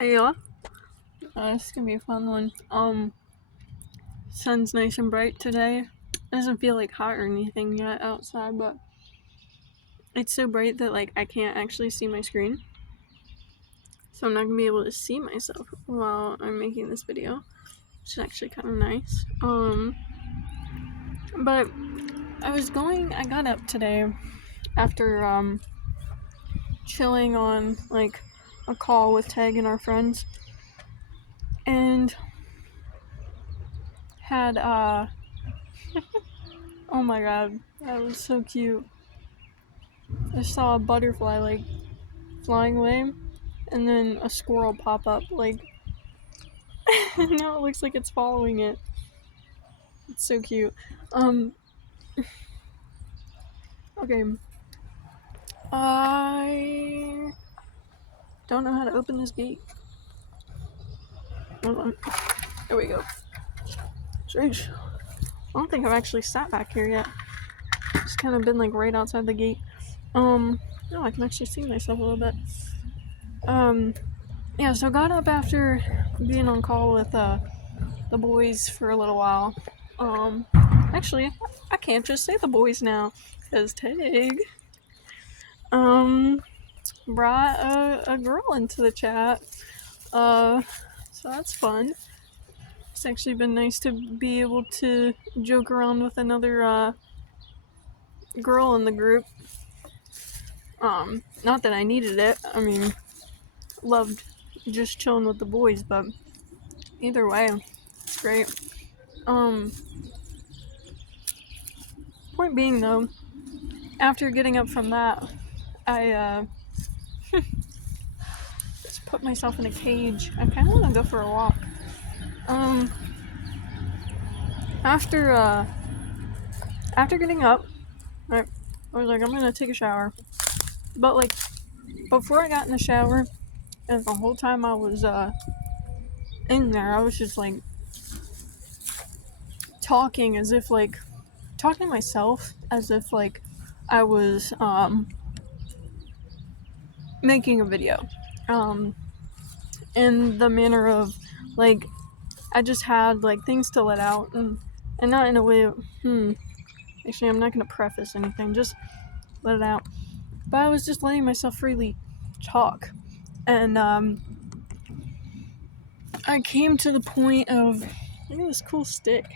Hey y'all. It's gonna be a fun one. Sun's nice and bright today. Doesn't feel like hot or anything yet outside, but it's so bright that like I can't actually see my screen. So I'm not gonna be able to see myself while I'm making this video, which is actually kind of nice. But I got up today after chilling on like a call with Tag and our friends, and had oh my god, that was so cute. I saw a butterfly like flying away, and then a squirrel pop up like now it looks like it's following it. It's so cute. Okay. I don't know how to open this gate. Hold on. There we go. Sheesh. I don't think I've actually sat back here yet. Just kind of been like right outside the gate. No, I can actually see myself a little bit. Yeah, so got up after being on call with the boys for a little while. Actually, I can't just say the boys now, because Tag, brought a girl into the chat. So that's fun. It's actually been nice to be able to joke around with another, girl in the group. Not that I needed it. I mean, loved just chilling with the boys, but either way, it's great. Point being though, after getting up from that, I just put myself in a cage. I kind of want to go for a walk. After getting up, I was like, I'm gonna take a shower. But like, before I got in the shower, and the whole time I was in there, I was just like talking to myself as if like I was making a video. In the manner of like I just had like things to let out, and not in a way of, actually I'm not gonna preface anything, just let it out. But I was just letting myself freely talk. And I came to the point of, look at this cool stick.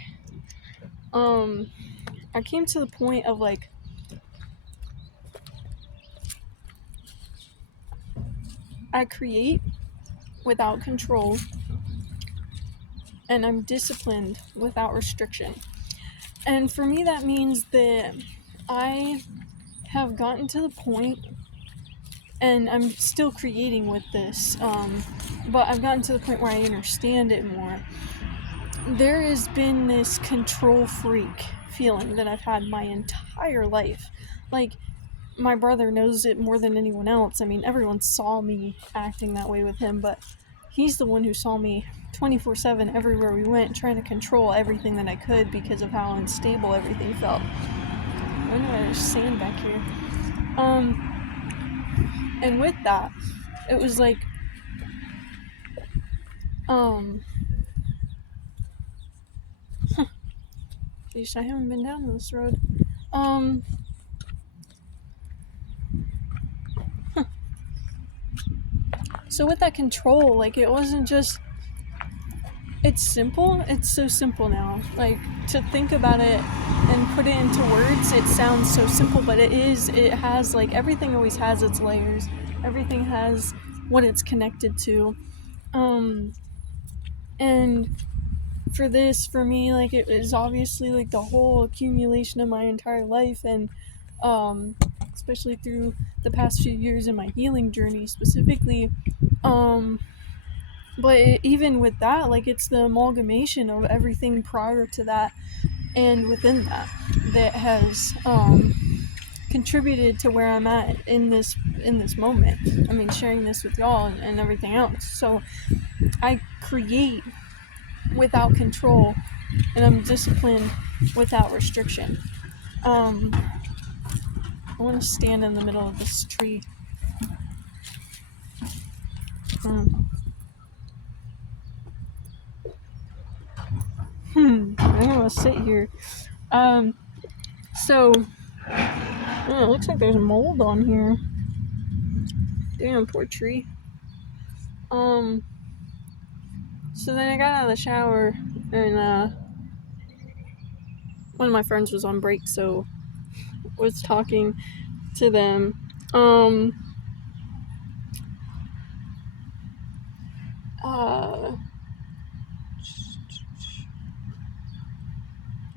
I came to the point of like, I create without control, and I'm disciplined without restriction. And for me, that means that I have gotten to the point, and I'm still creating with this, but I've gotten to the point where I understand it more. There has been this control freak feeling that I've had my entire life. Like, my brother knows it more than anyone else. I mean, everyone saw me acting that way with him, but he's the one who saw me 24/7 everywhere we went, trying to control everything that I could because of how unstable everything felt. I know there's sand back here. And with that, it was like, geez, I haven't been down this road. So with that control, like, it wasn't just, it's simple. It's so simple now. Like, to think about it and put it into words, it sounds so simple, but it has, like, everything always has its layers. Everything has what it's connected to. And for me, like, it was obviously, like, the whole accumulation of my entire life, and, especially through the past few years in my healing journey specifically, but even with that, like, it's the amalgamation of everything prior to that and within that has contributed to where I'm at in this moment. I mean, sharing this with y'all and everything else. So I create without control, and I'm disciplined without restriction. I want to stand in the middle of this tree. I'm gonna sit here. So, it looks like there's mold on here. Damn, poor tree. So then I got out of the shower, and one of my friends was on break, so was talking to them.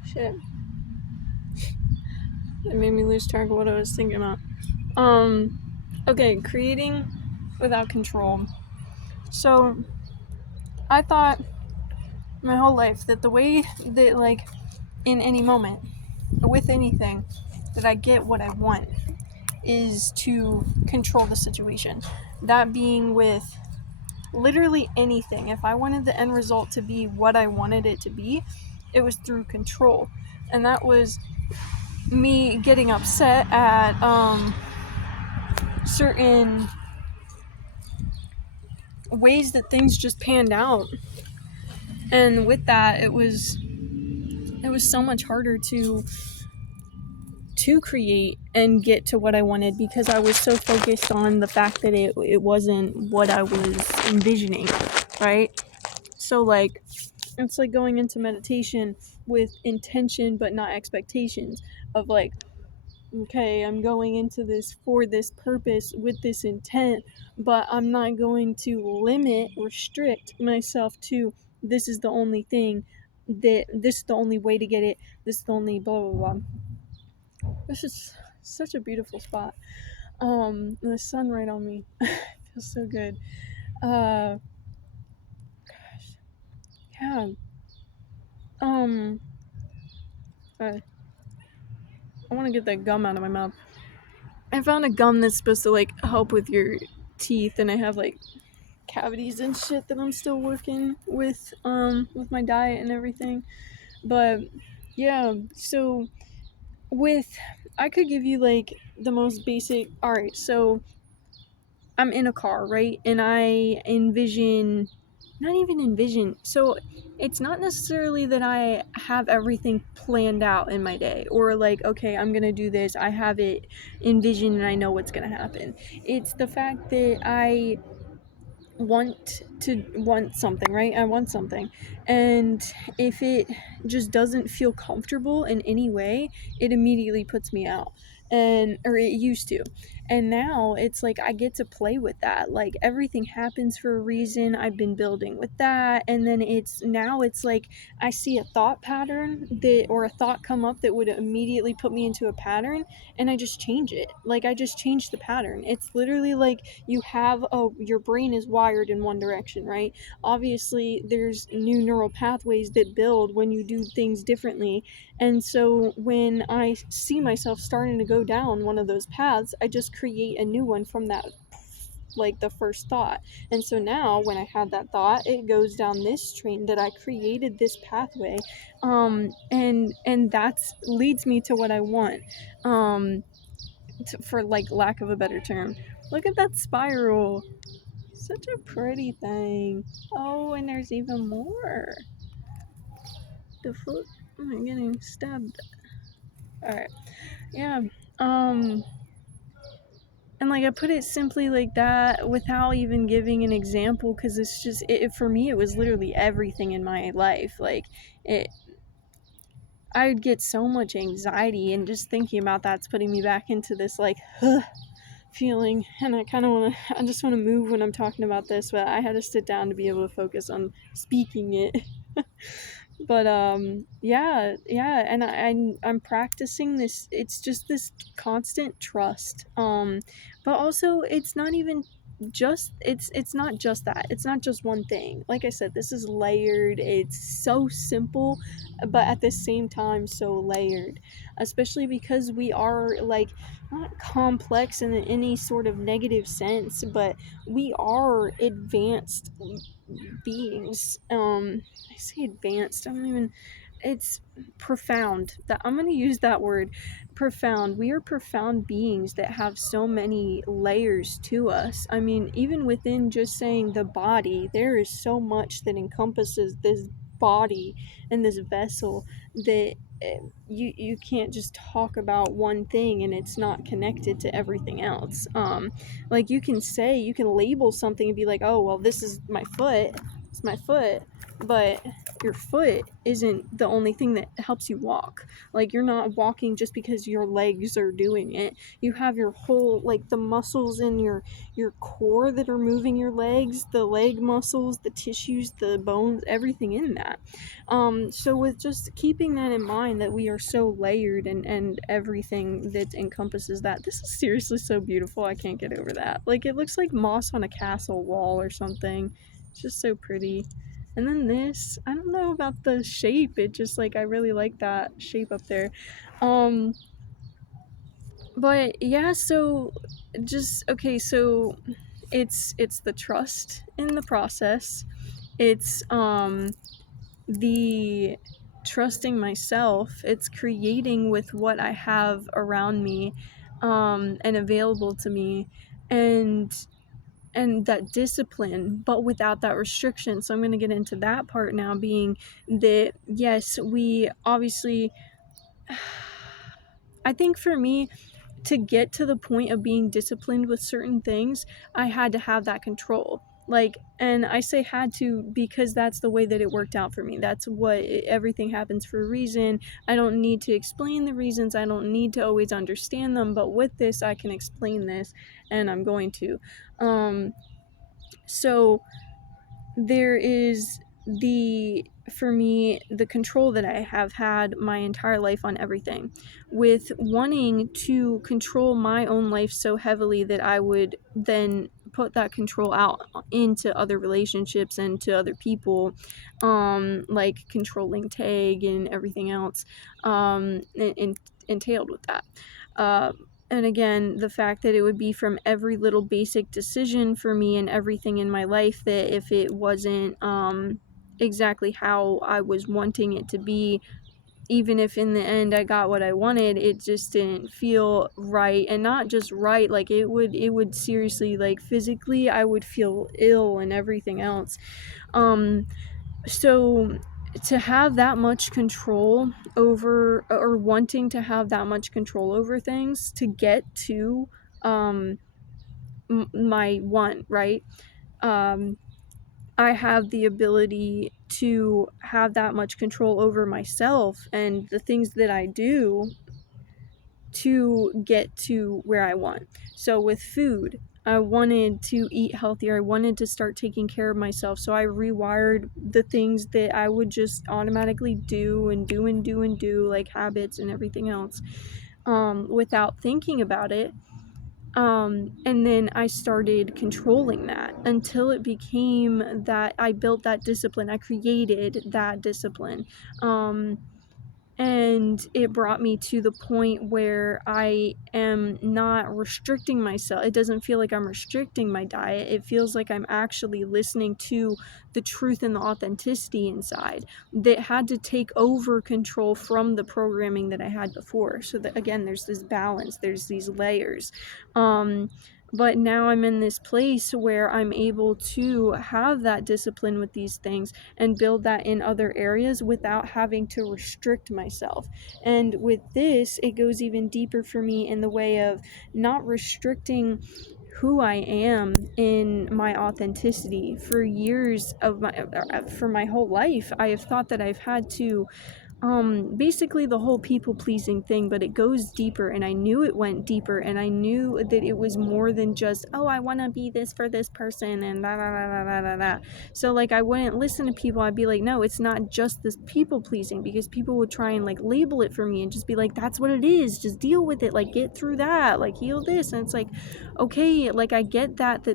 Shit. It made me lose track of what I was thinking about. Okay, creating without control. So, I thought my whole life that the way that, like, in any moment, with anything, that I get what I want is to control the situation. That being with literally anything. If I wanted the end result to be what I wanted it to be, it was through control. And that was me getting upset at certain ways that things just panned out. And with that, it was so much harder to create and get to what I wanted because I was so focused on the fact that it wasn't what I was envisioning, right? So, like, it's like going into meditation with intention but not expectations of, like, okay, I'm going into this for this purpose with this intent, but I'm not going to restrict myself to this is the only thing, that this is the only way to get it, this is the only blah blah blah. This is such a beautiful spot. The sun right on me. Feels so good. Gosh. Yeah. I want to get that gum out of my mouth. I found a gum that's supposed to, like, help with your teeth, and I have, like, cavities and shit that I'm still working with my diet and everything. But yeah, so I could give you, like, the most basic. All right, so I'm in a car, right? And I not even envision. So it's not necessarily that I have everything planned out in my day or, like, okay, I'm going to do this. I have it envisioned and I know what's going to happen. It's the fact that I want something, right? I want something. And if it just doesn't feel comfortable in any way, it immediately puts me out. Or it used to. And now it's like I get to play with that. Like, everything happens for a reason. I've been building with that. And then it's like I see a thought pattern or a thought come up that would immediately put me into a pattern, and I just change it. Like, I just change the pattern. It's literally like your brain is wired in one direction, right? Obviously there's new neural pathways that build when you do things differently, and so when I see myself starting to go down one of those paths, I just create a new one from that, like, the first thought. And so now when I have that thought, it goes down this train that I created this pathway, and that's leads me to what I want, for, like, lack of a better term. Look at that spiral. Such a pretty thing. Oh, and there's even more. The foot. Oh, I'm getting stabbed. Alright. Yeah. And, like, I put it simply like that without even giving an example, because it's just, for me, it was literally everything in my life. Like, I would get so much anxiety, and just thinking about that's putting me back into this, like, feeling, and I just want to move when I'm talking about this, but I had to sit down to be able to focus on speaking it. But yeah, and I'm practicing this. It's just this constant trust. But also it's not even just it's not just that. It's not just one thing. Like I said, this is layered. It's so simple, but at the same time so layered. Especially because we are, like, not complex in any sort of negative sense, but we are advanced beings. I say advanced, I don't even, it's profound. That I'm going to use that word, profound. We are profound beings that have so many layers to us. I mean, even within just saying the body, there is so much that encompasses this body and this vessel that you can't just talk about one thing and it's not connected to everything else. Like you can label something and be like, oh well, this is my foot, it's my foot, but your foot isn't the only thing that helps you walk. Like you're not walking just because your legs are doing it. You have your whole, like, the muscles in your core that are moving your legs, the leg muscles, the tissues, the bones, everything in that. So with just keeping that in mind, that we are so layered, and everything that encompasses that, this is seriously so beautiful. I can't get over that. Like, it looks like moss on a castle wall or something. It's just so pretty. And then this, I don't know about the shape. It just, like, I really like that shape up there. But yeah, so so it's the trust in the process. It's the trusting myself. It's creating with what I have around me, and available to me, and that discipline, but without that restriction. So I'm going to get into that part now, being that yes, we obviously, I think for me, to get to the point of being disciplined with certain things, I had to have that control. Like, and I say had to because that's the way that it worked out for me. That's what everything happens for a reason. I don't need to explain the reasons. I don't need to always understand them. But with this, I can explain this, and I'm going to. So there is for me, the control that I have had my entire life on everything, with wanting to control my own life so heavily that I would then put that control out into other relationships and to other people, like controlling Tag and everything else, entailed with that. And again, the fact that it would be from every little basic decision for me and everything in my life, that if it wasn't exactly how I was wanting it to be, even if in the end I got what I wanted, it just didn't feel right. And not just right, like it would seriously, like physically, I would feel ill and everything else. So to have that much control over, or wanting to have that much control over things to get to my want, right? I have the ability to have that much control over myself and the things that I do to get to where I want. So with food, I wanted to eat healthier. I wanted to start taking care of myself. So I rewired the things that I would just automatically do and do and do and do, like habits and everything else, without thinking about it. And then I started controlling that until it became that I built that discipline. I created that discipline. And it brought me to the point where I am not restricting myself. It doesn't feel like I'm restricting my diet. It feels like I'm actually listening to the truth and the authenticity inside that had to take over control from the programming that I had before. So that, again, there's this balance, there's these layers. But now I'm in this place where I'm able to have that discipline with these things and build that in other areas without having to restrict myself. And with this, it goes even deeper for me in the way of not restricting who I am in my authenticity. For years of for my whole life, I have thought that I've had to basically the whole people pleasing thing, but it goes deeper, and I knew it went deeper, and I knew that it was more than just, oh, I want to be this for this person and da da da da da da. So like I wouldn't listen to people. I'd be like, no, it's not just this people pleasing, because people would try and like label it for me and just be like, that's what it is, just deal with it, like get through that, like heal this. And it's like, okay, like I get that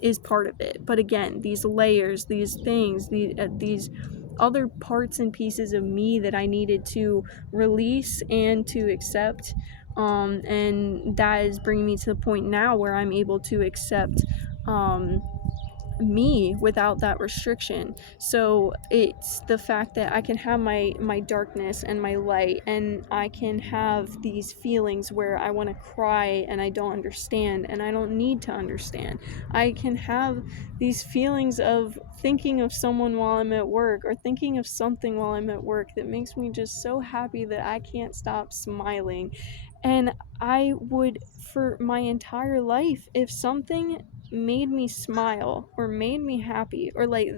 is part of it, but again, these layers, these things, these other parts and pieces of me that I needed to release and to accept. And that is bringing me to the point now where I'm able to accept me without that restriction. So it's the fact that I can have my darkness and my light, and I can have these feelings where I want to cry and I don't understand and I don't need to understand. I can have these feelings of thinking of someone while I'm at work, or thinking of something while I'm at work, that makes me just so happy that I can't stop smiling. And I would, for my entire life, if something made me smile or made me happy, or like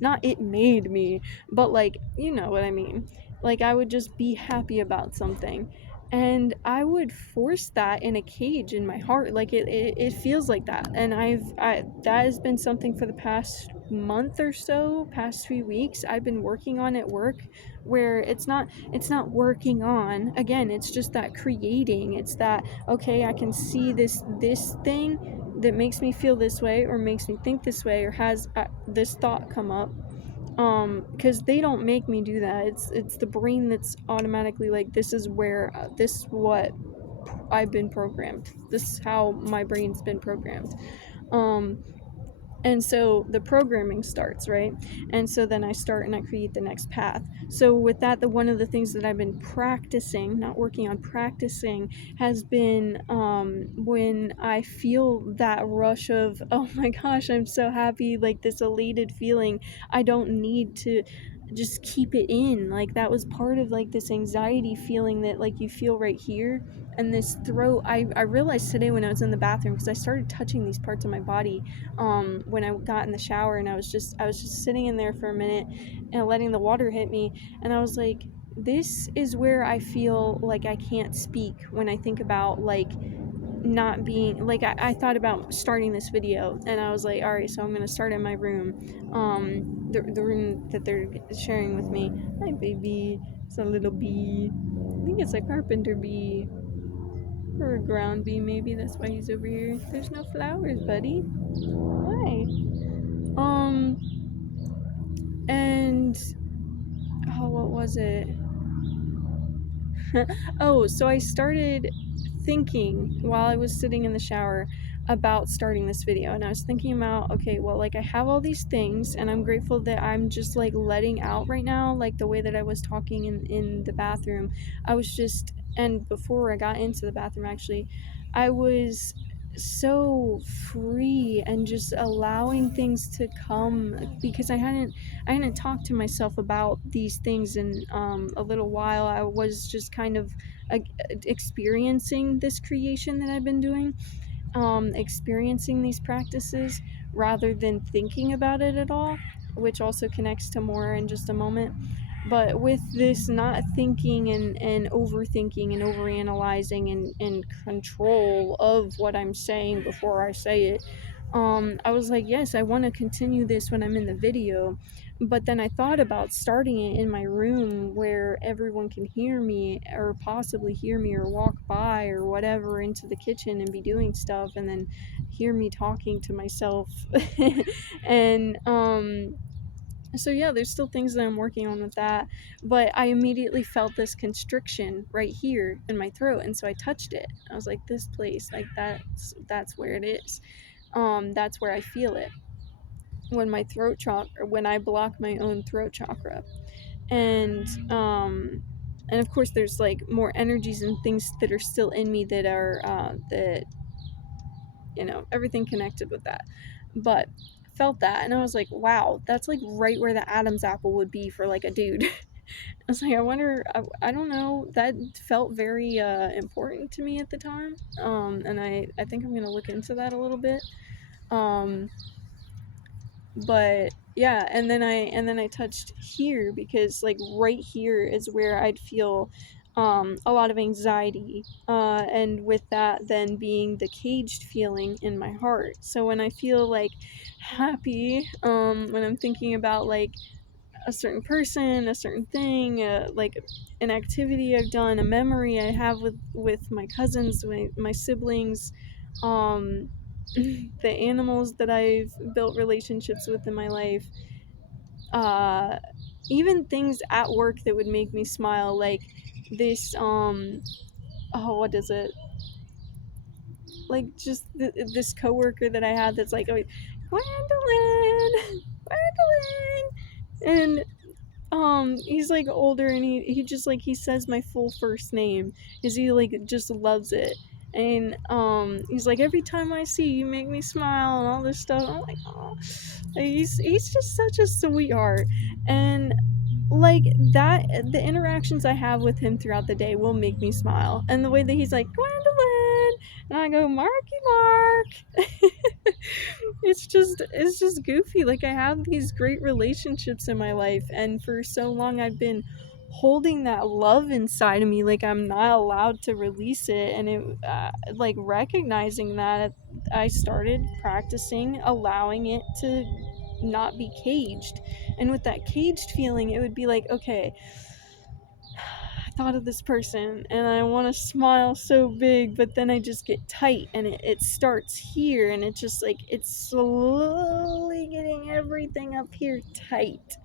not it made me, but like, you know what I mean, like I would just be happy about something, and I would force that in a cage in my heart. Like it feels like that. And that has been something for the past month or so, past few weeks, I've been working on at work, where it's not working on, again, it's just that creating. It's that, okay, I can see this thing that makes me feel this way, or makes me think this way, or has this thought come up, because they don't make me do that. It's the brain that's automatically like, this is where this is what I've been programmed, this is how my brain's been programmed. And so the programming starts, right? And so then I start and I create the next path. So with that, the one of the things that I've been practicing, not working on, practicing, has been when I feel that rush of, oh my gosh, I'm so happy, like this elated feeling, I don't need to just keep it in. Like that was part of like this anxiety feeling that like you feel right here, and this throat. I realized today when I was in the bathroom, because I started touching these parts of my body when I got in the shower, and I was just sitting in there for a minute and letting the water hit me, and I was like, this is where I feel like I can't speak when I think about like not being like, I thought about starting this video, and I was like, all right, so I'm gonna start in my room, the room that they're sharing with me. Hi baby, it's a little bee. I think it's a carpenter bee, or a ground bee, maybe that's why he's over here. There's no flowers, buddy. Hi. Um, and oh, what was it? Oh, so I started thinking while I was sitting in the shower about starting this video, and I was thinking about, okay, well, like I have all these things, and I'm grateful that I'm just like letting out right now, like the way that I was talking in the bathroom. I was just, and before I got into the bathroom, actually, I was so free and just allowing things to come, because I hadn't talked to myself about these things in a little while. I was just kind of uh, experiencing this creation that I've been doing, experiencing these practices rather than thinking about it at all, which also connects to more in just a moment. But with this not thinking and overthinking and overanalyzing and control of what I'm saying before I say it, I was like, yes, I want to continue this when I'm in the video. But then I thought about starting it in my room where everyone can hear me, or possibly hear me, or walk by or whatever into the kitchen and be doing stuff, and then hear me talking to myself. And so yeah, there's still things that I'm working on with that, but I immediately felt this constriction right here in my throat, and so I touched it. I was like, this place, like that's where it is. That's where I feel it, when my throat chakra, when I block my own throat chakra. And of course there's like more energies and things that are still in me that are that, everything connected with that. But felt that, and I was like, wow, that's like right where the Adam's apple would be for like a dude. I was like, I wonder, I don't know, that felt very important to me at the time. And I think I'm gonna look into that a little bit. um but yeah, and then I touched here, because like right here is where I'd feel a lot of anxiety, and with that then being the caged feeling in my heart. So when I feel like happy, when I'm thinking about like a certain person, a certain thing, like an activity I've done, a memory I have with my cousins, my siblings, um, the animals that I've built relationships with in my life, uh, even things at work that would make me smile, like this, oh, what is it? Like just this coworker that I had that's like, oh, Gwendolyn, Gwendolyn. And he's like older, and he just like he says my full first name, is he like just loves it. And he's like, every time I see you make me smile and all this stuff. I'm like, oh, he's just such a sweetheart. And like that, the interactions I have with him throughout the day will make me smile. And the way that he's like, Gwendolyn, and I go, Marky Mark. It's just goofy. Like, I have these great relationships in my life, and for so long I've been holding that love inside of me, like I'm not allowed to release it. And it like recognizing that, I started practicing allowing it to not be caged. And with that caged feeling, it would be like, okay, I thought of this person and I want to smile so big, but then I just get tight, and it starts here, and it's just like it's slowly getting everything up here tight.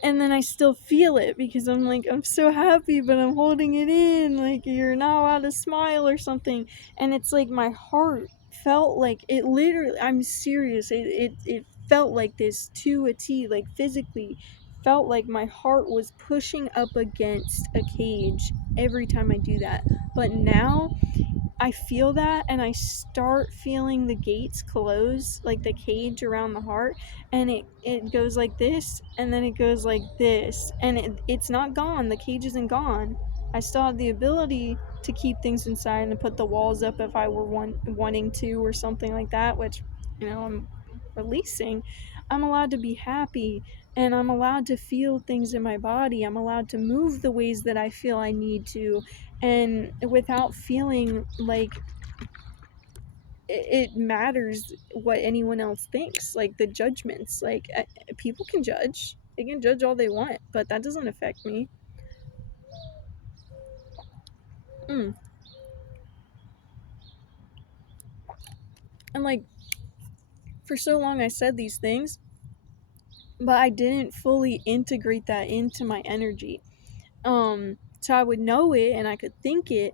And then I still feel it because I'm like, I'm so happy, but I'm holding it in. Like, you're not allowed to smile or something. And it's like my heart felt like it literally, I'm serious. It felt like this to a T, like physically felt like my heart was pushing up against a cage every time I do that. But now I feel that, and I start feeling the gates close, like the cage around the heart, and it goes like this, and then it goes like this, and it's not gone. The cage isn't gone. I still have the ability to keep things inside and to put the walls up if I were wanting to, or something like that, which, I'm releasing. I'm allowed to be happy, and I'm allowed to feel things in my body. I'm allowed to move the ways that I feel I need to, and without feeling like it matters what anyone else thinks, like the judgments. Like, people can judge, they can judge all they want, but that doesn't affect me. mm. And like, for so long I said these things, but I didn't fully integrate that into my energy. So I would know it and I could think it,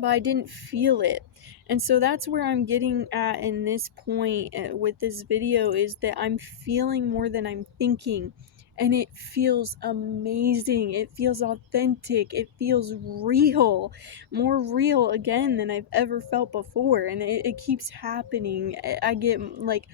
but I didn't feel it. And so that's where I'm getting at in this point, with this video, is that I'm feeling more than I'm thinking. And it feels amazing. It feels authentic. It feels real. More real again than I've ever felt before. And it keeps happening. I get like,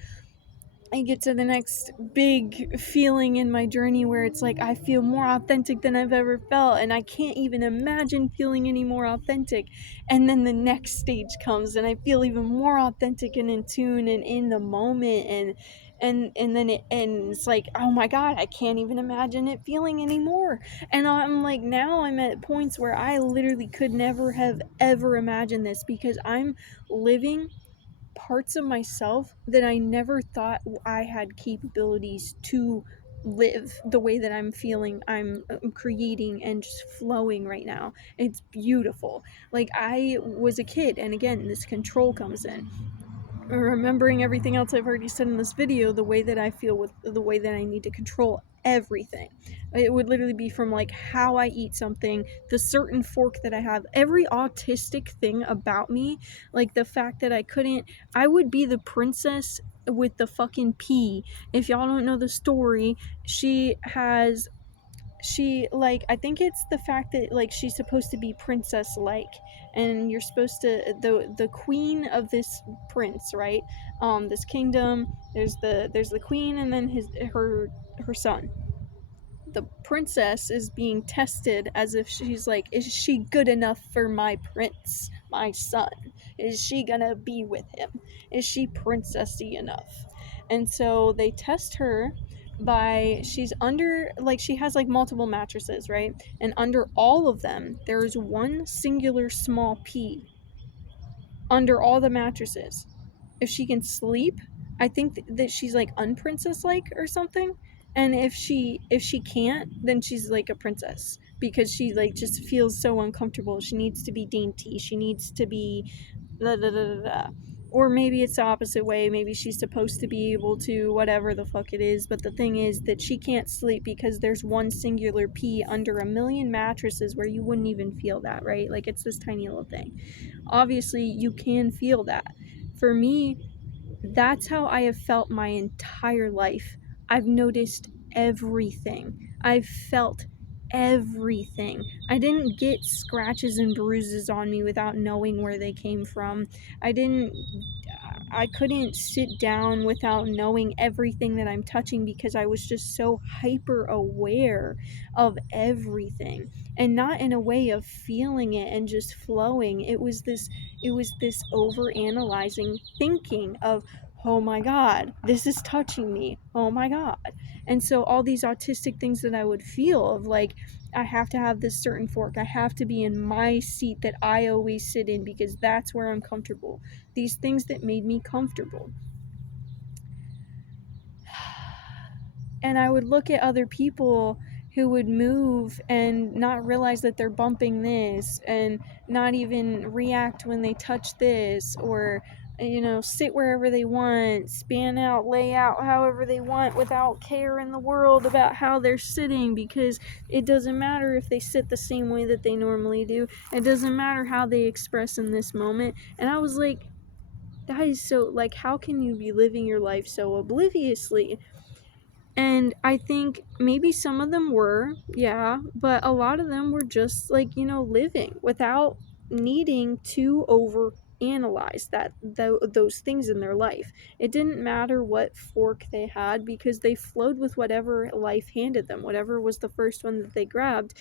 I get to the next big feeling in my journey where it's like I feel more authentic than I've ever felt, and I can't even imagine feeling any more authentic. And then the next stage comes, and I feel even more authentic and in tune and in the moment, and then it's like, oh my god, I can't even imagine it feeling anymore. And I'm like, now I'm at points where I literally could never have ever imagined this, because I'm living parts of myself that I never thought I had capabilities to live the way that I'm feeling. I'm creating and just flowing right now. It's beautiful. Like, I was a kid, and again, this control comes in, remembering everything else I've already said in this video, the way that I feel with the way that I need to control everything. It would literally be from like how I eat something, the certain fork that I have, every autistic thing about me, like the fact that I would be the princess with the fucking pea. If y'all don't know the story, she like, I think it's the fact that like she's supposed to be princess like, and you're supposed to, the queen of this prince, right? This kingdom, there's the queen, and then her son. The princess is being tested as if she's like, is she good enough for my prince, my son? Is she gonna be with him? Is she princessy enough? And so they test her by, she's under, like, she has like multiple mattresses, right? And under all of them there's one singular small pea under all the mattresses. If she can sleep, I think that she's like unprincess like or something. And if she can't, then she's like a princess, because she like just feels so uncomfortable. She needs to be dainty. She needs to be da da da da da. Or maybe it's the opposite way. Maybe she's supposed to be able to, whatever the fuck it is. But the thing is that she can't sleep because there's one singular pea under a million mattresses where you wouldn't even feel that, right? Like, it's this tiny little thing. Obviously, you can feel that. For me, That's how I have felt my entire life. I've noticed everything. I've felt everything. I didn't get scratches and bruises on me without knowing where they came from. I couldn't sit down without knowing everything that I'm touching because I was just so hyper aware of everything, and not in a way of feeling it and just flowing. It was this over analyzing thinking of, oh my god, this is touching me, oh my god. And so all these autistic things that I would feel of, like, I have to have this certain fork, I have to be in my seat that I always sit in because that's where I'm comfortable, these things that made me comfortable. And I would look at other people who would move and not realize that they're bumping this, and not even react when they touch this, or sit wherever they want, span out, lay out however they want without care in the world about how they're sitting, because it doesn't matter if they sit the same way that they normally do. It doesn't matter how they express in this moment. And I was like, that is so, like, how can you be living your life so obliviously? And I think maybe some of them were, yeah, but a lot of them were just, like, living without needing to over analyze those things in their life. It didn't matter what fork they had because they flowed with whatever life handed them, whatever was the first one that they grabbed.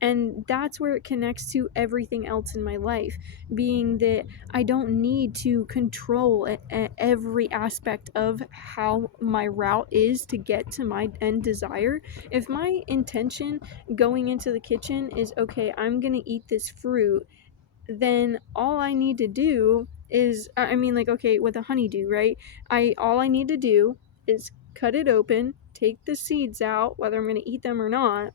And that's where it connects to everything else in my life, being that I don't need to control every aspect of how my route is to get to my end desire. If my intention going into the kitchen is, okay, I'm gonna eat this fruit, then all I need to do is, I mean, like, okay, with a honeydew, right? All I need to do is cut it open, take the seeds out, whether I'm going to eat them or not,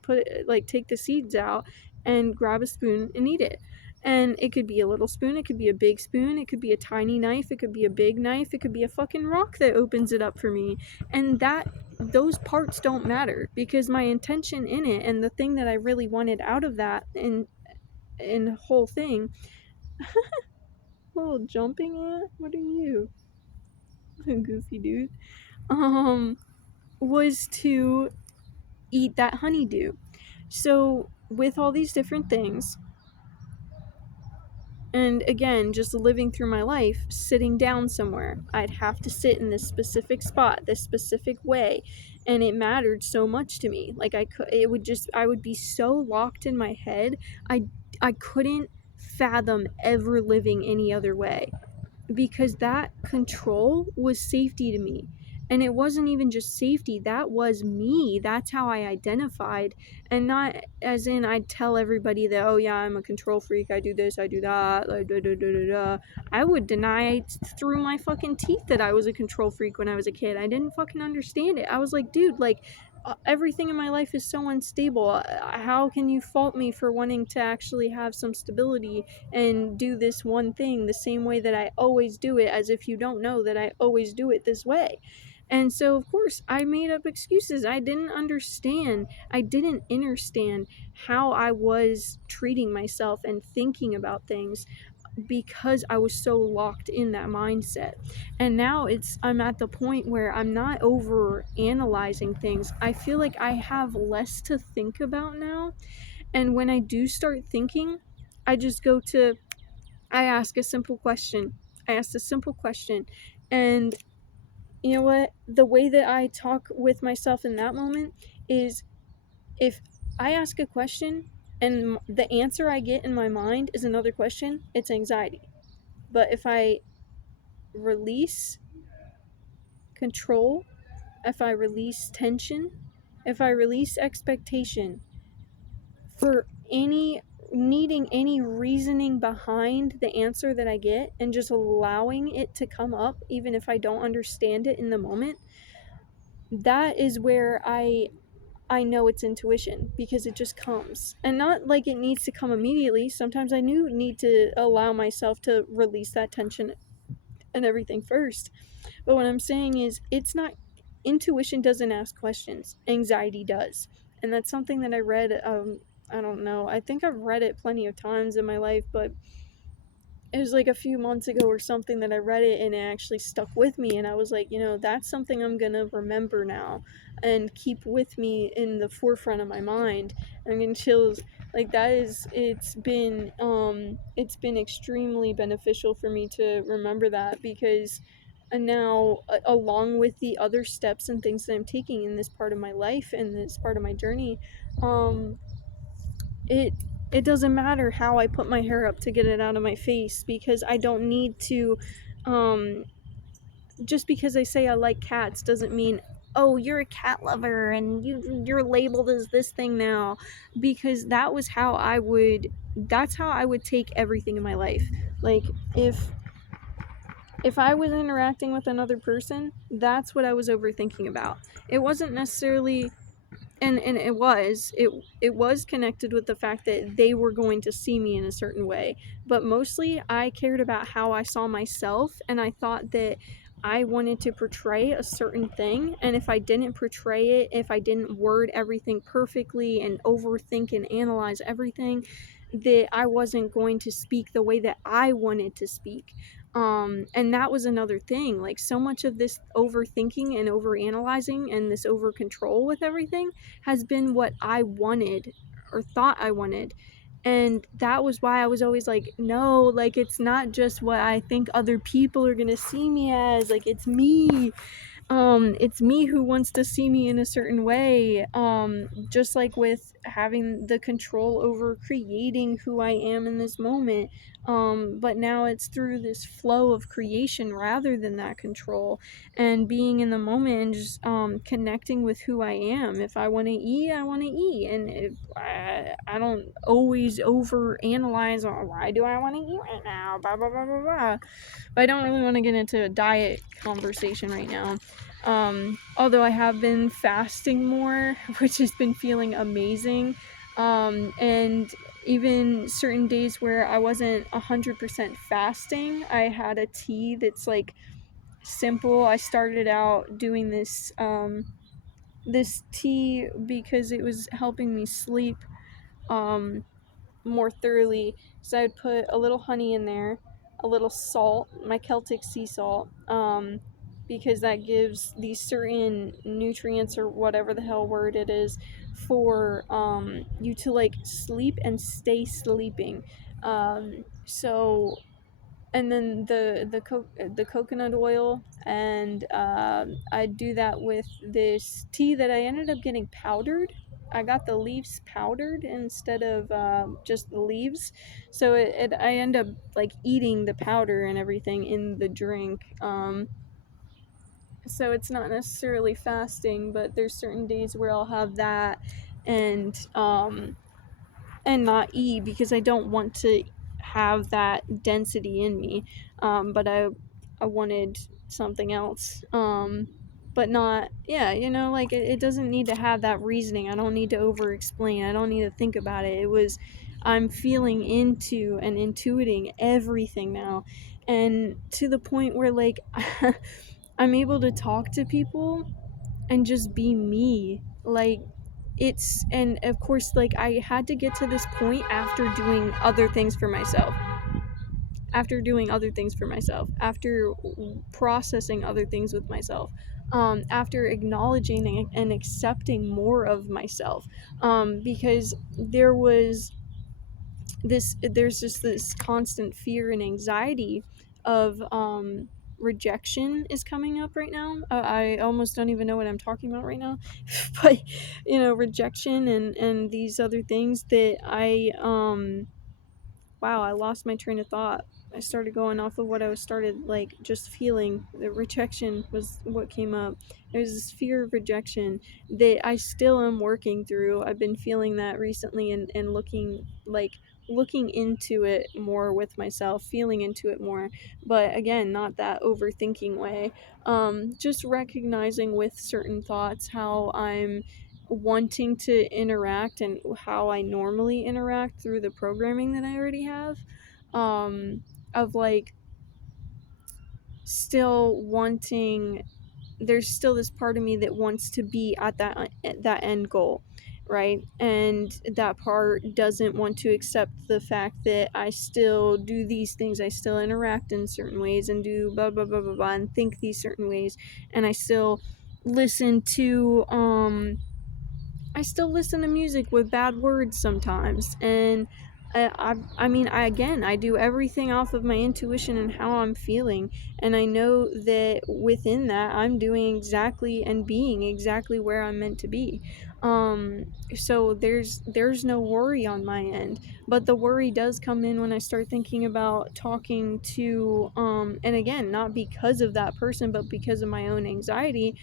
take the seeds out and grab a spoon and eat it. And it could be a little spoon, it could be a big spoon, it could be a tiny knife, it could be a big knife, it could be a fucking rock that opens it up for me. And those parts don't matter because my intention in it and the thing that I really wanted out of that and the whole thing. Oh, jumping at? What are you? Goofy dude. Um, was to eat that honeydew. So, with all these different things, and again, just living through my life, sitting down somewhere, I'd have to sit in this specific spot, this specific way, and it mattered so much to me. Like, I would be so locked in my head, I couldn't fathom ever living any other way, because that control was safety to me. And it wasn't even just safety, that was me. That's how I identified. And not as in I'd tell everybody that, oh yeah, I'm a control freak, I do this, I do that, like, da, da, da, da, da. I would deny through my fucking teeth that I was a control freak when I was a kid. I didn't fucking understand it. I was like, dude, like, everything in my life is so unstable. How can you fault me for wanting to actually have some stability and do this one thing the same way that I always do it, as if you don't know that I always do it this way? And so, of course, I made up excuses. I didn't understand. I didn't understand how I was treating myself and thinking about things because I was so locked in that mindset. And now I'm at the point where I'm not over analyzing things. I feel like I have less to think about now. And when I do start thinking, I just I ask a simple question. I asked a simple question. And you know what? The way that I talk with myself in that moment is, if I ask a question and the answer I get in my mind is another question, it's anxiety. But if I release control, if I release tension, if I release expectation for any needing any reasoning behind the answer that I get and just allowing it to come up even if I don't understand it in the moment, that is where I know it's intuition, because it just comes. And not like it needs to come immediately. Sometimes I do need to allow myself to release that tension and everything first. But what I'm saying is, it's not, intuition doesn't ask questions, anxiety does. And that's something that I read. I don't know, I think I've read it plenty of times in my life, but it was like a few months ago or something that I read it, and it actually stuck with me, and I was like, that's something I'm gonna remember now and keep with me in the forefront of my mind. I'm getting chills. Like, it's been extremely beneficial for me to remember that, because and now, along with the other steps and things that I'm taking in this part of my life and this part of my journey, um it it doesn't matter how I put my hair up to get it out of my face, because I don't need to. Um just because I say I like cats doesn't mean, oh, you're a cat lover and you're labeled as this thing now, because that's how I would take everything in my life. Like, if I was interacting with another person, that's what I was overthinking about. It wasn't necessarily, and it was connected with the fact that they were going to see me in a certain way, but mostly I cared about how I saw myself, and I thought that I wanted to portray a certain thing, and if I didn't portray it, if I didn't word everything perfectly and overthink and analyze everything, that I wasn't going to speak the way that I wanted to speak. And that was another thing. Like, so much of this overthinking and overanalyzing and this over control with everything has been what I wanted or thought I wanted. And that was why I was always like, no, like, it's not just what I think other people are gonna see me as. Like, it's me who wants to see me in a certain way. Just like with having the control over creating who I am in this moment. But now it's through this flow of creation rather than that control, and being in the moment and just connecting with who I am. If I want to eat, I want to eat, and if I don't always over analyze, oh, why do I want to eat right now, blah blah blah blah blah. But I don't really want to get into a diet conversation right now. Although I have been fasting more, which has been feeling amazing. And even certain days where I wasn't 100% fasting, I had a tea that's like simple. I started out doing this tea because it was helping me sleep um, more thoroughly. So I'd put a little honey in there, a little salt, my Celtic sea salt, because that gives these certain nutrients or whatever the hell word it is for you to like sleep and stay sleeping. So and then the coconut oil, and I do that with this tea that I ended up getting powdered. I got the leaves powdered instead of just the leaves, so I end up like eating the powder and everything in the drink. So it's not necessarily fasting, but there's certain days where I'll have that, and not eat because I don't want to have that density in me. But I wanted something else. But not, yeah, like it doesn't need to have that reasoning. I don't need to over explain. I don't need to think about it. I'm feeling into and intuiting everything now. And to the point where, like, I'm able to talk to people and just be me. Like, and of course, like, I had to get to this point after doing other things for myself, after processing other things with myself, after acknowledging and accepting more of myself, because there's just this constant fear and anxiety of rejection is coming up right now. I almost don't even know what I'm talking about right now. But rejection and these other things that wow, I lost my train of thought. I started going off of what I was started like just feeling. The rejection was what came up. There's this fear of rejection that I still am working through. I've been feeling that recently, and looking into it more with myself, feeling into it more. But again, not that overthinking way. Just recognizing with certain thoughts how I'm wanting to interact and how I normally interact through the programming that I already have, um, of like still wanting. There's still this part of me that wants to be at that end goal, right? And that part doesn't want to accept the fact that I still do these things, I still interact in certain ways and do blah blah blah blah blah and think these certain ways, and listen to I still listen to music with bad words sometimes, and I do everything off of my intuition and how I'm feeling, and I know that within that I'm doing exactly and being exactly where I'm meant to be. So there's no worry on my end, but the worry does come in when I start thinking about talking to and again, not because of that person, but because of my own anxiety.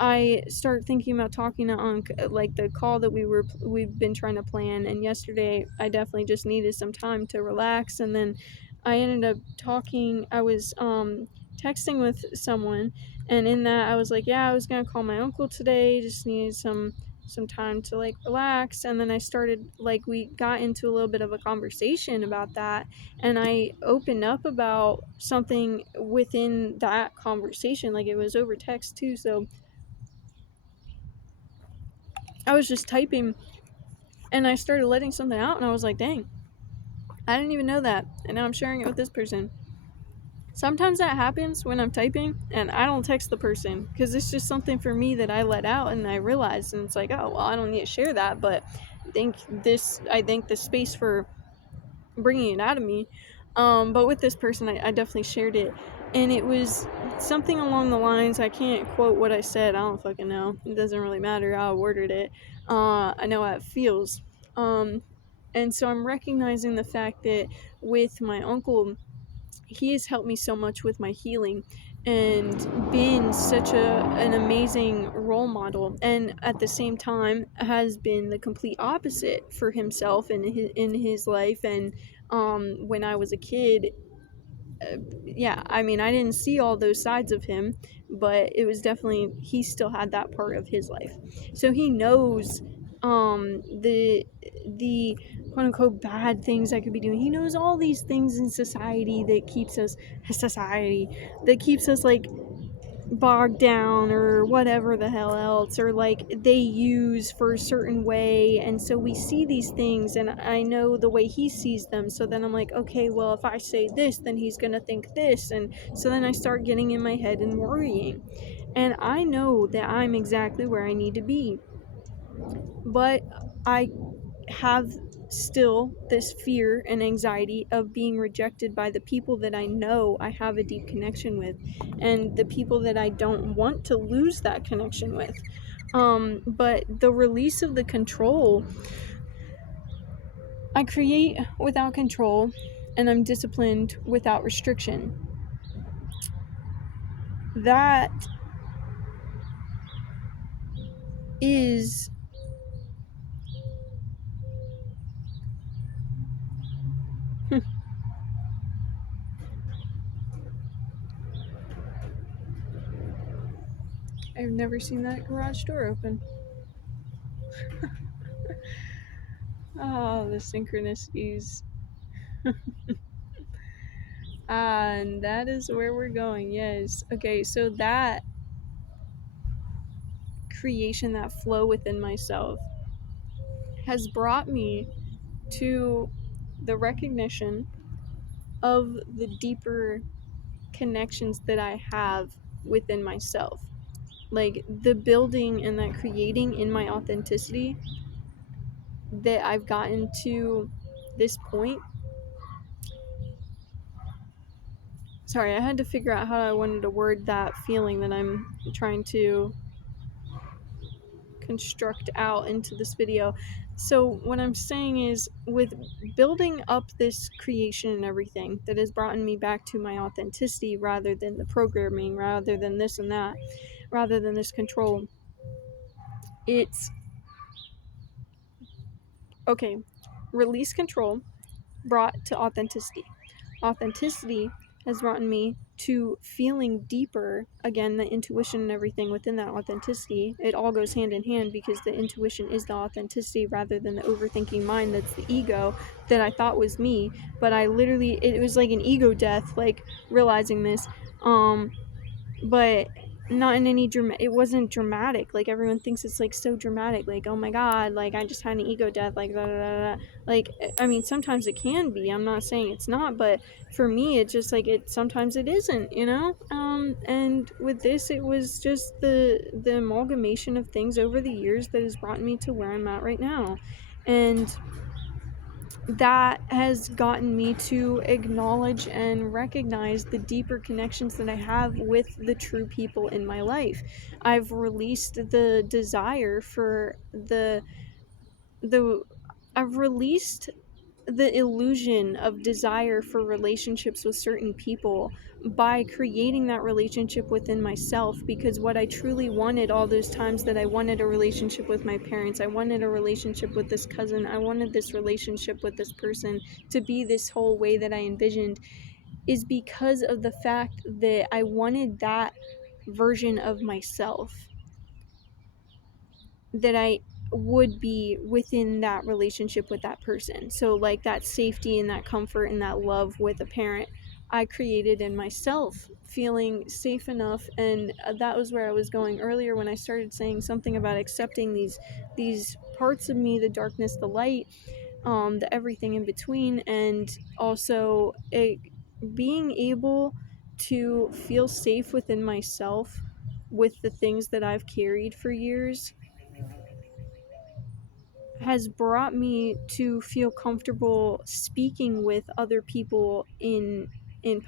I start thinking about talking to Unc, like the call that we've been trying to plan. And yesterday, I definitely just needed some time to relax. And then I ended up talking. I was texting with someone, and in that, I was like, "Yeah, I was gonna call my uncle today. Just needed some time to like relax." And then I started like we got into a little bit of a conversation about that, and I opened up about something within that conversation. Like it was over text too, so I was just typing and I started letting something out and I was like, dang, I didn't even know that. And now I'm sharing it with this person. Sometimes that happens when I'm typing and I don't text the person because it's just something for me that I let out and I realized. And it's like, oh, well, I don't need to share that. But I think the space for bringing it out of me. But with this person, I definitely shared it. And it was something along the lines, I can't quote what I said. I don't fucking know. It doesn't really matter how I worded it. I know how it feels. Um, and so I'm recognizing the fact that with my uncle, he has helped me so much with my healing and been such an amazing role model, and at the same time has been the complete opposite for himself and in his life. And when I was a kid, yeah, I mean, I didn't see all those sides of him, but it was definitely, he still had that part of his life. So he knows the quote unquote bad things I could be doing. He knows all these things in society that keeps us like bogged down or whatever the hell else, or like they use for a certain way. And so we see these things and I know the way he sees them, so then I'm like, okay, well, if I say this, then he's gonna think this. And so then I start getting in my head and worrying, and I know that I'm exactly where I need to be, but I have still this fear and anxiety of being rejected by the people that I know I have a deep connection with, and the people that I don't want to lose that connection with. But the release of the control, I create without control, and I'm disciplined without restriction. That is I've never seen that garage door open. Oh, the synchronicities. And that is where we're going, yes. Okay, so that creation, that flow within myself, has brought me to the recognition of the deeper connections that I have within myself. Like the building and that creating in my authenticity that I've gotten to this point. Sorry, I had to figure out how I wanted to word that feeling that I'm trying to construct out into this video. So what I'm saying is, with building up this creation and everything that has brought me back to my authenticity, rather than the programming, rather than this and that, rather than this control, it's okay, release control, brought to authenticity. Authenticity has brought me to feeling deeper, again, the intuition and everything within that authenticity. It all goes hand in hand because the intuition is the authenticity rather than the overthinking mind that's the ego that I thought was me. But I literally, it was like an ego death, like realizing this. But not in any it wasn't dramatic like everyone thinks it's like so dramatic, like oh my god, like I just had an ego death, like blah, blah, blah, blah. Like I mean sometimes it can be, I'm not saying it's not, but for me it's just like it sometimes it isn't, you know. And with this it was just the amalgamation of things over the years that has brought me to where I'm at right now. And that has gotten me to acknowledge and recognize the deeper connections that I have with the true people in my life. I've released the desire for the I've released the illusion of desire for relationships with certain people by creating that relationship within myself, because what I truly wanted all those times that I wanted a relationship with my parents, I wanted a relationship with this cousin, I wanted this relationship with this person to be this whole way that I envisioned, is because of the fact that I wanted that version of myself that I would be within that relationship with that person. So, like that safety and that comfort and that love with a parent, I created in myself, feeling safe enough. And that was where I was going earlier when I started saying something about accepting these parts of me, the darkness, the light, the everything in between, and also being able to feel safe within myself with the things that I've carried for years has brought me to feel comfortable speaking with other people in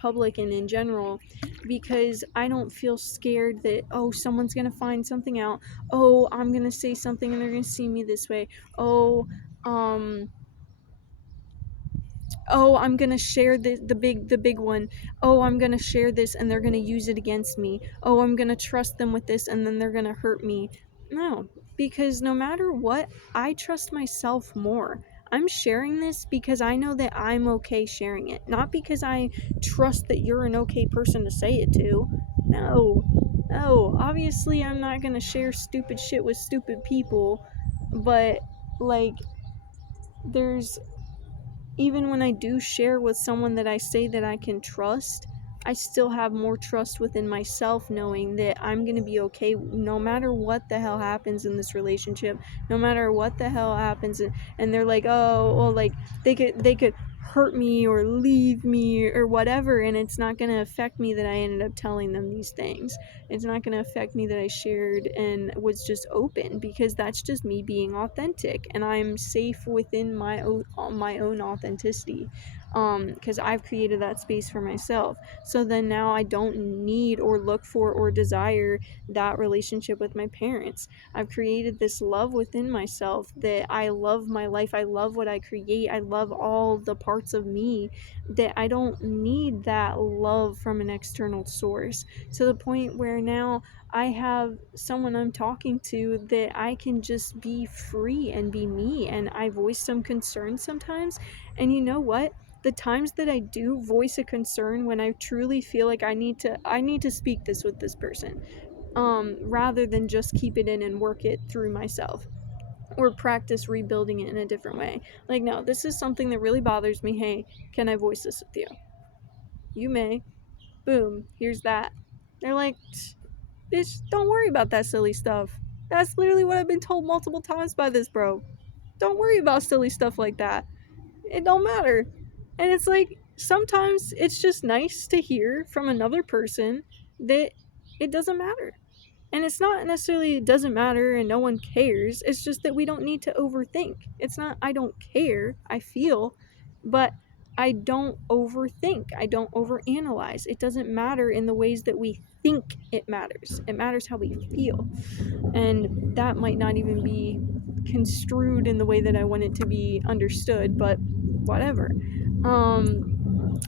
public and in general, because I don't feel scared that oh someone's going to find something out, oh I'm going to say something and they're going to see me this way, oh um oh I'm going to share the big one, oh I'm going to share this and they're going to use it against me, oh I'm going to trust them with this and then they're going to hurt me. No, because no matter what, I trust myself more. I'm sharing this because I know that I'm okay sharing it, not because I trust that you're an okay person to say it to. No, no, obviously I'm not going to share stupid shit with stupid people, but like there's, even when I do share with someone that I say that I can trust, I still have more trust within myself knowing that I'm going to be okay no matter what the hell happens in this relationship, no matter what the hell happens. And they're like, "Oh, well like they could hurt me or leave me or whatever, and it's not going to affect me that I ended up telling them these things. It's not going to affect me that I shared and was just open, because that's just me being authentic and I'm safe within my own authenticity, because I've created that space for myself. So then now I don't need or look for or desire that relationship with my parents. I've created this love within myself that I love my life. I love what I create. I love all the parts of me, that I don't need that love from an external source, to the point where now I have someone I'm talking to that I can just be free and be me. And I voice some concern sometimes. And you know what? The times that I do voice a concern when I truly feel like I need to speak this with this person, rather than just keep it in and work it through myself or practice rebuilding it in a different way. Like, no, this is something that really bothers me. Hey, can I voice this with you? You may. Boom, here's that. They're like, bitch, don't worry about that silly stuff. That's literally what I've been told multiple times by this bro. Don't worry about silly stuff like that. It don't matter. And it's like, sometimes it's just nice to hear from another person that it doesn't matter. And it's not necessarily it doesn't matter and no one cares. It's just that we don't need to overthink. It's not I don't care, I feel, but I don't overthink. I don't overanalyze. It doesn't matter in the ways that we think it matters. It matters how we feel. And that might not even be construed in the way that I want it to be understood, but whatever.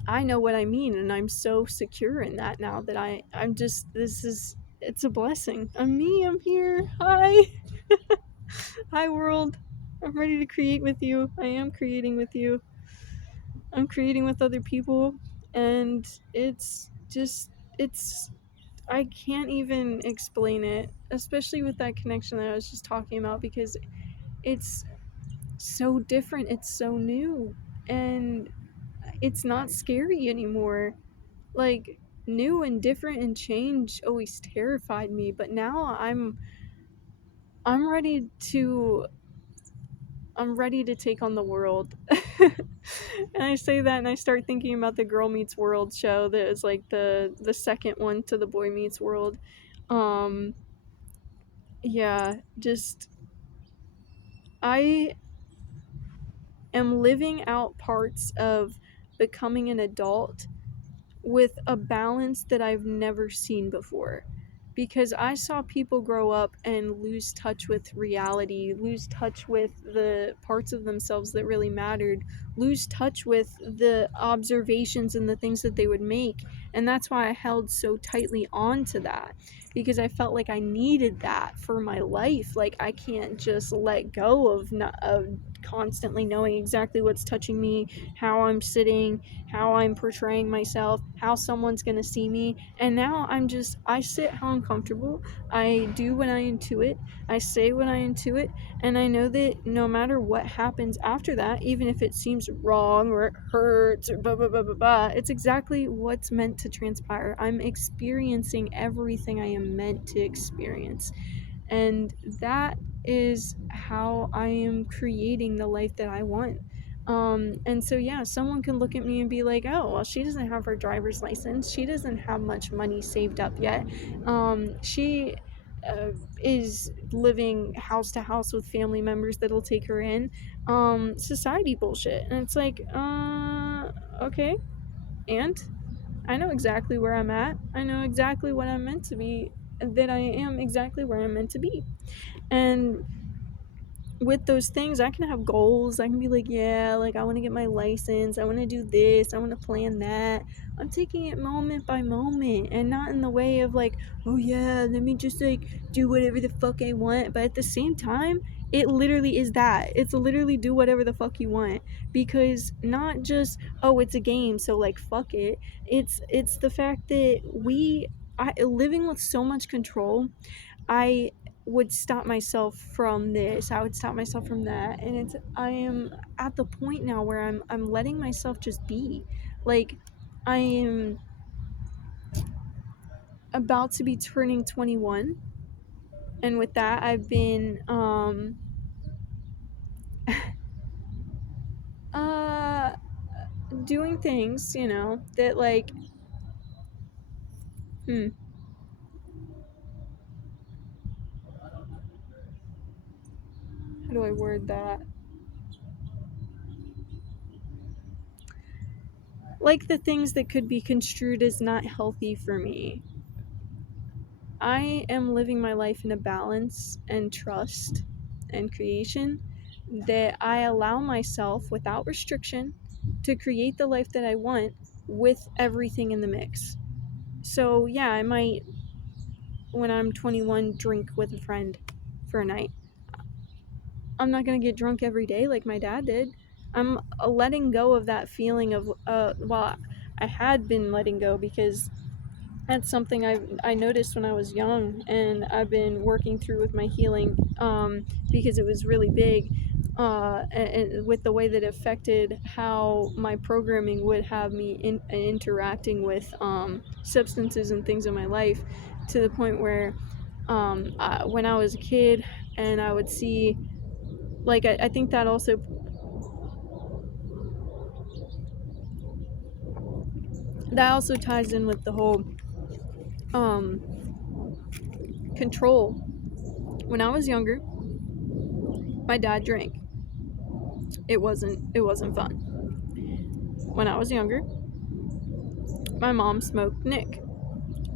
I know what I mean, and I'm so secure in that now that I'm just, it's a blessing. I'm me, I'm here. Hi. Hi, world. I'm ready to create with you. I am creating with you. I'm creating with other people, and it's just, it's, I can't even explain it, especially with that connection that I was just talking about, because it's so different, it's so new, and it's not scary anymore. Like, new and different and change always terrified me, but now I'm ready to take on the world. And I say that and I start thinking about the Girl Meets World show that is like the second one to the Boy Meets World. Um yeah, just I am living out parts of becoming an adult with a balance that I've never seen before. Because I saw people grow up and lose touch with reality, lose touch with the parts of themselves that really mattered, lose touch with the observations and the things that they would make. And that's why I held so tightly on to that, because I felt like I needed that for my life. Like, I can't just let go of constantly knowing exactly what's touching me, how I'm sitting, how I'm portraying myself, how someone's gonna see me. And now I sit how I'm comfortable. I do what I intuit. I say what I intuit. And I know that no matter what happens after that, even if it seems wrong or it hurts or blah, blah, blah, blah, blah, it's exactly what's meant to transpire. I'm experiencing everything I am meant to experience. And that is how I am creating the life that I want. And so, yeah, someone can look at me and be like, oh, well, she doesn't have her driver's license. She doesn't have much money saved up yet. She is living house to house with family members that'll take her in. Society bullshit. And it's like, okay. And I know exactly where I'm at. I know exactly what I'm meant to be, that I am exactly where I'm meant to be. And with those things, I can have goals. I can be like, yeah, like I want to get my license. I want to do this. I want to plan that. I'm taking it moment by moment and not in the way of like, oh yeah, let me just like do whatever the fuck I want. But at the same time, it literally is that. It's literally do whatever the fuck you want, because not just, oh, it's a game, so like fuck it. It's the fact that living with so much control, I would stop myself from this. I would stop myself from that. And I am at the point now where I'm letting myself just be. Like, I am about to be turning 21. And with that, I've been uh doing things, that like hmm, how do I word that? Like the things that could be construed as not healthy for me. I am living my life in a balance and trust and creation that I allow myself without restriction to create the life that I want with everything in the mix. So, yeah, I might, when I'm 21, drink with a friend for a night. I'm not going to get drunk every day like my dad did. I'm letting go of that feeling of, well, I had been letting go because that's something I noticed when I was young, and I've been working through with my healing, because it was really big, and with the way that it affected how my programming would have me interacting with substances and things in my life, to the point where when I was a kid and I would see, like, I think that also ties in with the whole um, control. When I was younger, my dad drank. It wasn't fun. When I was younger, my mom smoked Nick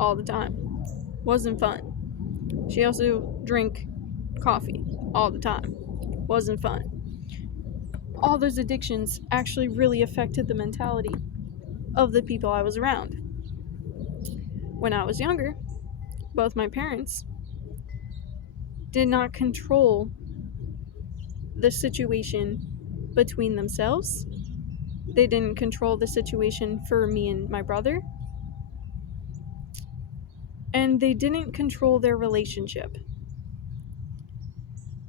all the time. Wasn't fun. She also drank coffee all the time. Wasn't fun. All those addictions actually really affected the mentality of the people I was around. When I was younger, both my parents did not control the situation between themselves. They didn't control the situation for me and my brother. And they didn't control their relationship.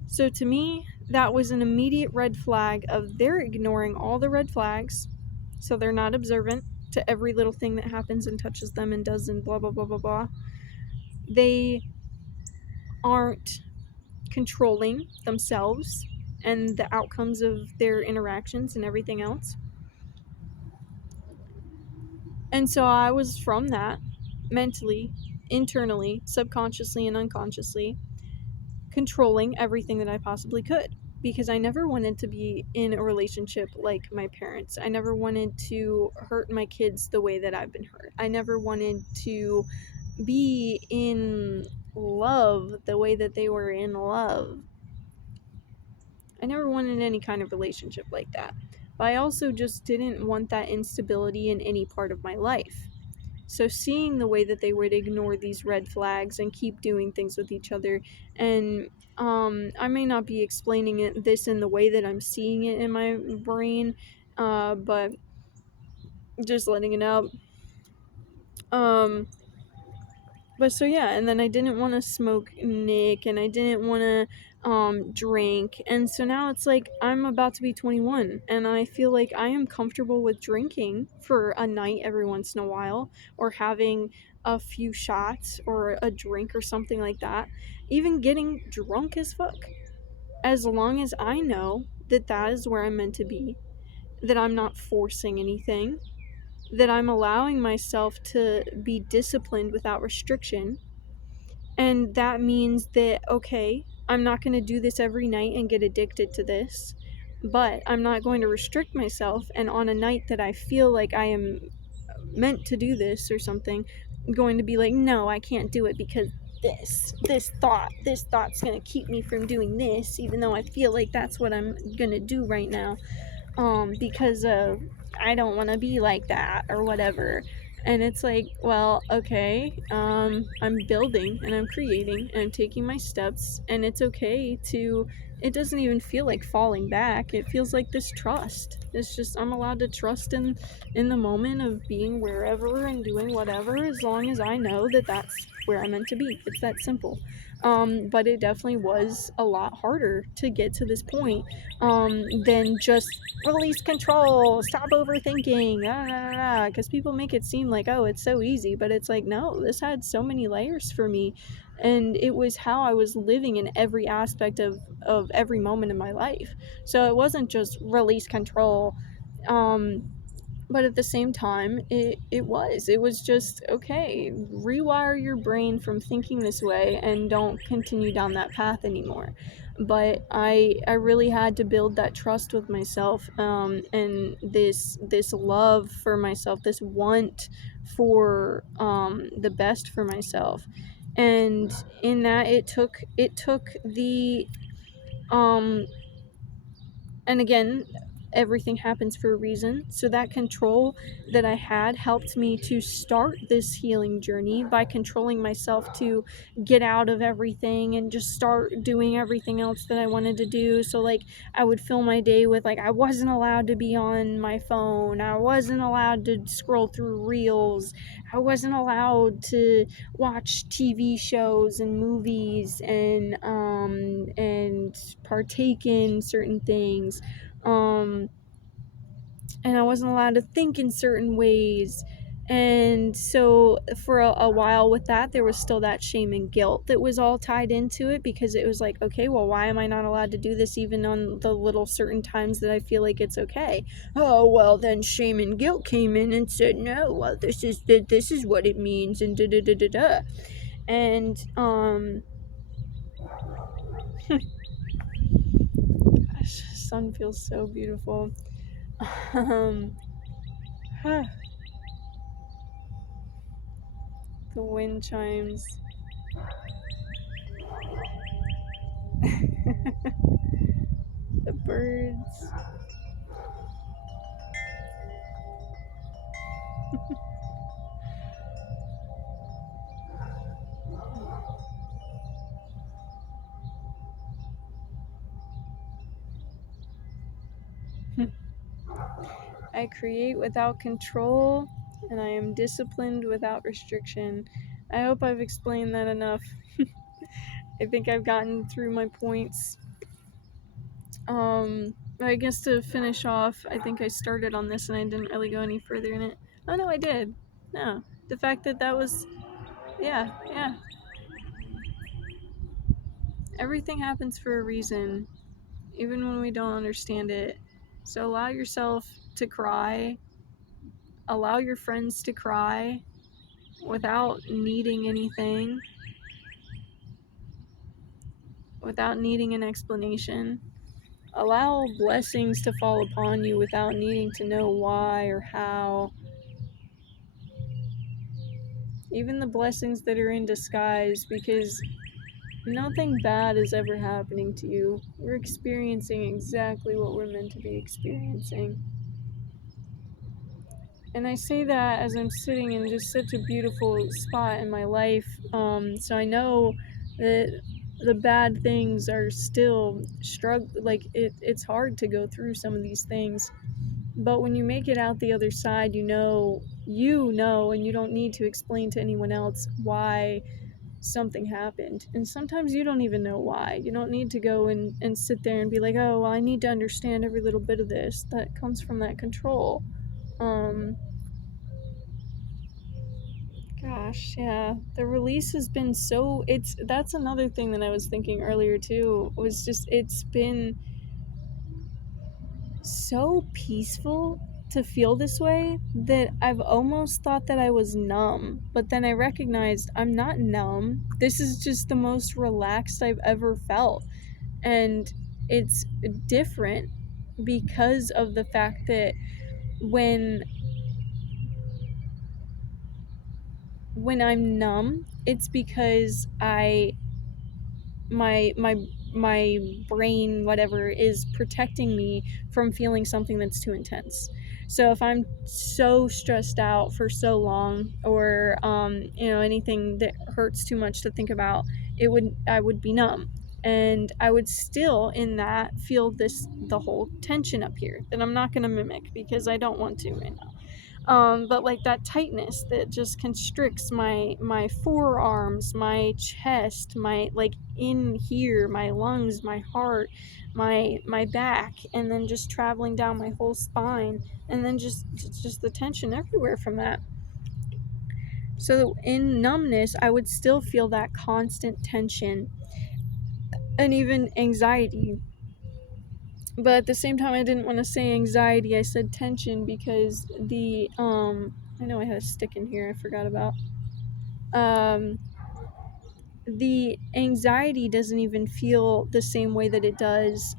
So to me, that was an immediate red flag of they're ignoring all the red flags, so they're not observant. to every little thing that happens and touches them and does and blah, blah, blah, blah, blah. They aren't controlling themselves and the outcomes of their interactions and everything else. And so I was from that mentally, internally, subconsciously, and unconsciously controlling everything that I possibly could because I never wanted to be in a relationship like my parents. I never wanted to hurt my kids the way that I've been hurt. I never wanted to be in love the way that they were in love. I never wanted any kind of relationship like that. But I also just didn't want that instability in any part of my life. So seeing the way that they would ignore these red flags and keep doing things with each other, and I may not be explaining this in the way that I'm seeing it in my brain, but just letting it out. But so yeah, and then I didn't want to smoke Nick, and I didn't want to drink, and so now it's like I'm about to be 21, and I feel like I am comfortable with drinking for a night every once in a while, or having a few shots or a drink or something like that, even getting drunk as fuck, as long as I know that that is where I'm meant to be, that I'm not forcing anything, that I'm allowing myself to be disciplined without restriction. And that means that, okay, I'm not going to do this every night and get addicted to this, but I'm not going to restrict myself. And on a night that I feel like I am meant to do this or something, I'm going to be like, no, I can't do it because this thought's going to keep me from doing this, even though I feel like that's what I'm going to do right now. Because I don't want to be like that or whatever. And it's like, well, okay, I'm building and I'm creating and I'm taking my steps, and it's okay to, it doesn't even feel like falling back. It feels like this trust. It's just, I'm allowed to trust in the moment of being wherever and doing whatever, as long as I know that that's where I'm meant to be. It's that simple. But it definitely was a lot harder to get to this point than just release control, stop overthinking, because people make it seem like, oh, it's so easy, but it's like, no, this had so many layers for me, and it was how I was living in every aspect of every moment in my life. So it wasn't just release control, but at the same time, it was just, okay, rewire your brain from thinking this way and don't continue down that path anymore. But I really had to build that trust with myself, and this love for myself, this want for the best for myself. And in that, it took the um and again, everything happens for a reason. So that control that I had helped me to start this healing journey by controlling myself to get out of everything and just start doing everything else that I wanted to do. So like I would fill my day with, like, I wasn't allowed to be on my phone, I wasn't allowed to scroll through reels, I wasn't allowed to watch TV shows and movies and partake in certain things, um and I wasn't allowed to think in certain ways. And so for a while with that, there was still that shame and guilt that was all tied into it, because it was like, okay, well, why am I not allowed to do this even on the little certain times that I feel like it's okay? Oh, well, then shame and guilt came in and said, no, well, this is what it means, and da da da da da. And gosh, sun feels so beautiful. um the wind chimes. The birds. I create without control, and I am disciplined without restriction. I hope I've explained that enough. I think I've gotten through my points. I guess to finish off, I think I started on this and I didn't really go any further in it. Oh no, I did. No, the fact that that was, yeah, yeah. Everything happens for a reason, even when we don't understand it. So allow yourself to cry. Allow your friends to cry without needing anything, without needing an explanation. Allow blessings to fall upon you without needing to know why or how. Even the blessings that are in disguise, because nothing bad is ever happening to you. We're experiencing exactly what we're meant to be experiencing. And I say that as I'm sitting in just such a beautiful spot in my life. So I know that the bad things are still like it's hard to go through some of these things. But when you make it out the other side, you know, and you don't need to explain to anyone else why something happened. And sometimes you don't even know why. You don't need to go and sit there and be like, oh, well, I need to understand every little bit of this. That comes from that control. Um, Gosh, yeah. The release has been so that's another thing that I was thinking earlier too, was just it's been so peaceful to feel this way that I've almost thought that I was numb, but then I recognized I'm not numb. This is just the most relaxed I've ever felt. And it's different because of the fact that when I'm numb, it's because my my brain whatever is protecting me from feeling something that's too intense. So if I'm so stressed out for so long, or anything that hurts too much to think about, I would be numb, and I would still in that feel the whole tension up here that I'm not going to mimic because I don't want to right now. But like that tightness that just constricts my forearms, my chest, my like in here, my lungs, my heart, my back, and then just traveling down my whole spine, and then just the tension everywhere from that. So in numbness, I would still feel that constant tension and even anxiety. But at the same time, I didn't want to say anxiety. I said tension because I know I had a stick in here I forgot about. Um the anxiety doesn't even feel the same way that it does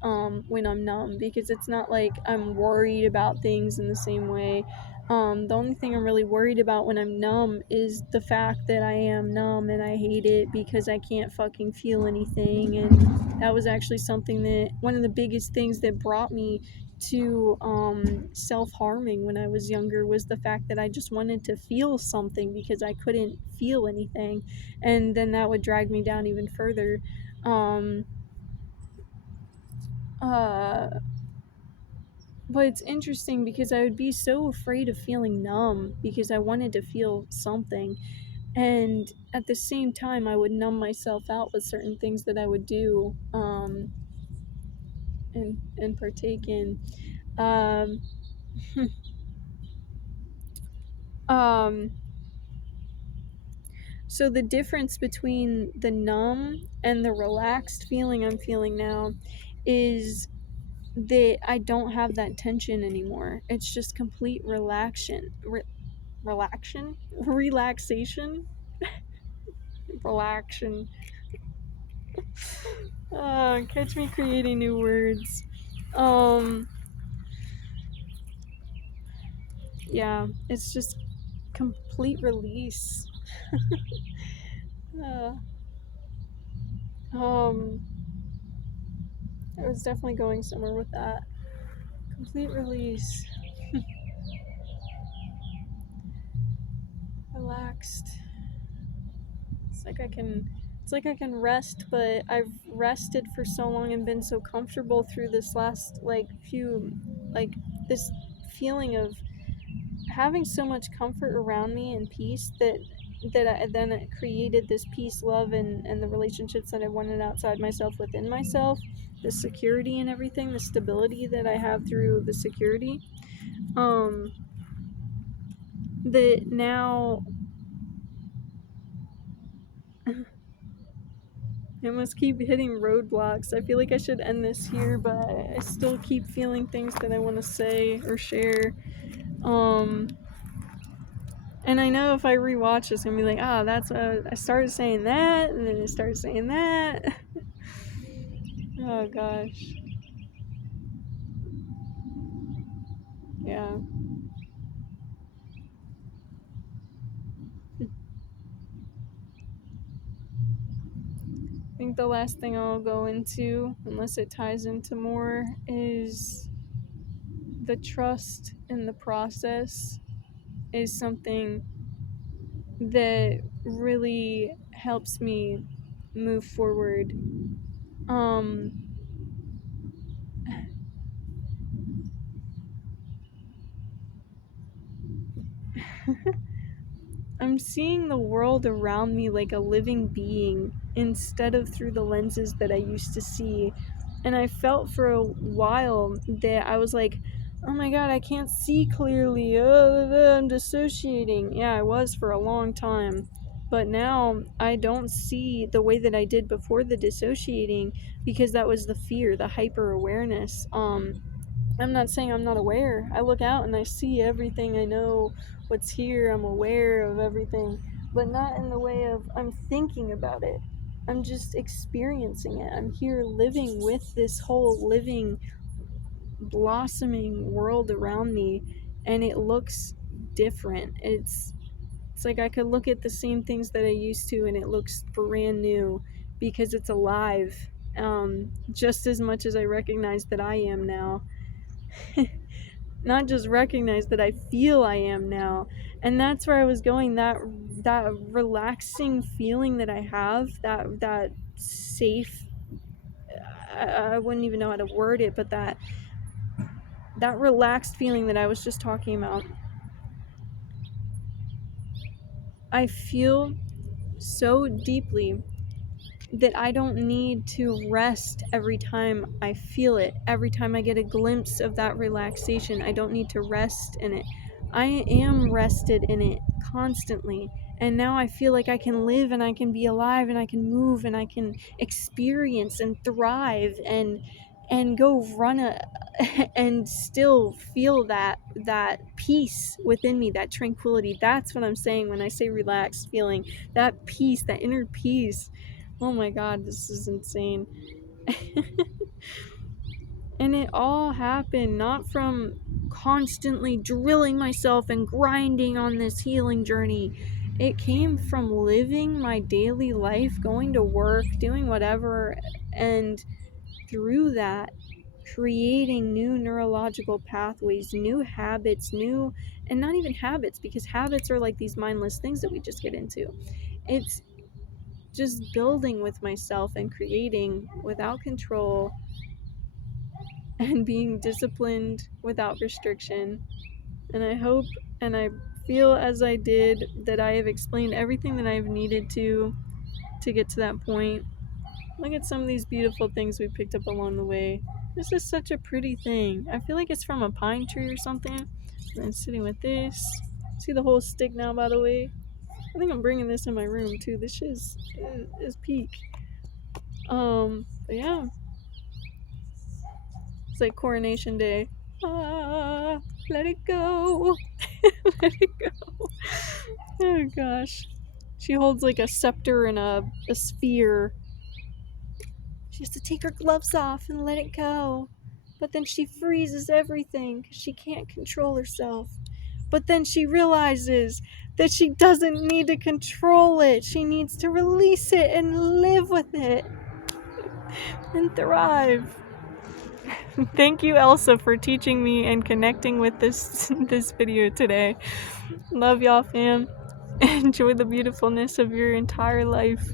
when I'm numb, because it's not like I'm worried about things in the same way. The only thing I'm really worried about when I'm numb is the fact that I am numb and I hate it because I can't fucking feel anything. And that was actually something that one of the biggest things that brought me to self-harming when I was younger, was the fact that I just wanted to feel something because I couldn't feel anything, and then that would drag me down even further. Um, uh, but it's interesting because I would be so afraid of feeling numb because I wanted to feel something, and at the same time, I would numb myself out with certain things that I would do and partake in. Um, um, so the difference between the numb and the relaxed feeling I'm feeling now is that I don't have that tension anymore. It's just complete relaxation, relaxation. Catch me creating new words. Um, yeah, it's just complete release. uh, um, I was definitely going somewhere with that. Complete release. Relaxed. It's like I can rest, but I've rested for so long and been so comfortable through this last like this feeling of having so much comfort around me and peace then it created this peace, love, and the relationships that I wanted outside myself, within myself, the security and everything, the stability that I have through the security. Um that now I must keep hitting roadblocks. I feel like I should end this here, but I still keep feeling things that I want to say or share. And I know if I rewatch this, I'm gonna be like, that's what I started saying that, and then I started saying that. Oh gosh. Yeah. I think the last thing I'll go into, unless it ties into more, is the trust in the process is something that really helps me move forward. I'm seeing the world around me like a living being instead of through the lenses that I used to see. And I felt for a while that I was like, oh my god, I can't see clearly. I'm dissociating. Yeah, I was for a long time. But now I don't see the way that I did before the dissociating because that was the fear, the hyper awareness. I'm not saying I'm not aware. I look out and I see everything. I know what's here. I'm aware of everything, but not in the way of I'm thinking about it. I'm just experiencing it. I'm here living with this whole living, blossoming world around me, and it looks different. It's like I could look at the same things that I used to, and it looks brand new because it's alive. Just as much as I recognize that I am now. Not just recognize that I feel I am now. And that's where I was going, that relaxing feeling that I have, that safe, I wouldn't even know how to word it, but that relaxed feeling that I was just talking about. I feel so deeply that I don't need to rest every time I feel it. Every time I get a glimpse of that relaxation, I don't need to rest in it. I am rested in it constantly. And now I feel like I can live and I can be alive and I can move and I can experience and thrive and go run and still feel that peace within me, that tranquility. That's what I'm saying when I say relaxed feeling. That peace, that inner peace. Oh my god, this is insane. And it all happened not from constantly drilling myself and grinding on this healing journey. It came from living my daily life, going to work, doing whatever, and through that, creating new neurological pathways, new habits, and not even habits, because habits are like these mindless things that we just get into. It's just building with myself and creating without control and being disciplined without restriction. And I hope and I feel as I did that I have explained everything that I've needed to get to that point. Look at some of these beautiful things we picked up along the way. This is such a pretty thing. I feel like it's from a pine tree or something. And then sitting with this. See the whole stick now, by the way? I think I'm bringing this in my room too. This shit is peak. But yeah. It's like Coronation Day. Let it go. Let it go. Oh gosh. She holds like a scepter and a sphere. She has to take her gloves off and let it go. But then she freezes everything because she can't control herself. But then she realizes that she doesn't need to control it. She needs to release it and live with it and thrive. Thank you, Elsa, for teaching me and connecting with this video today. Love y'all, fam. Enjoy the beautifulness of your entire life.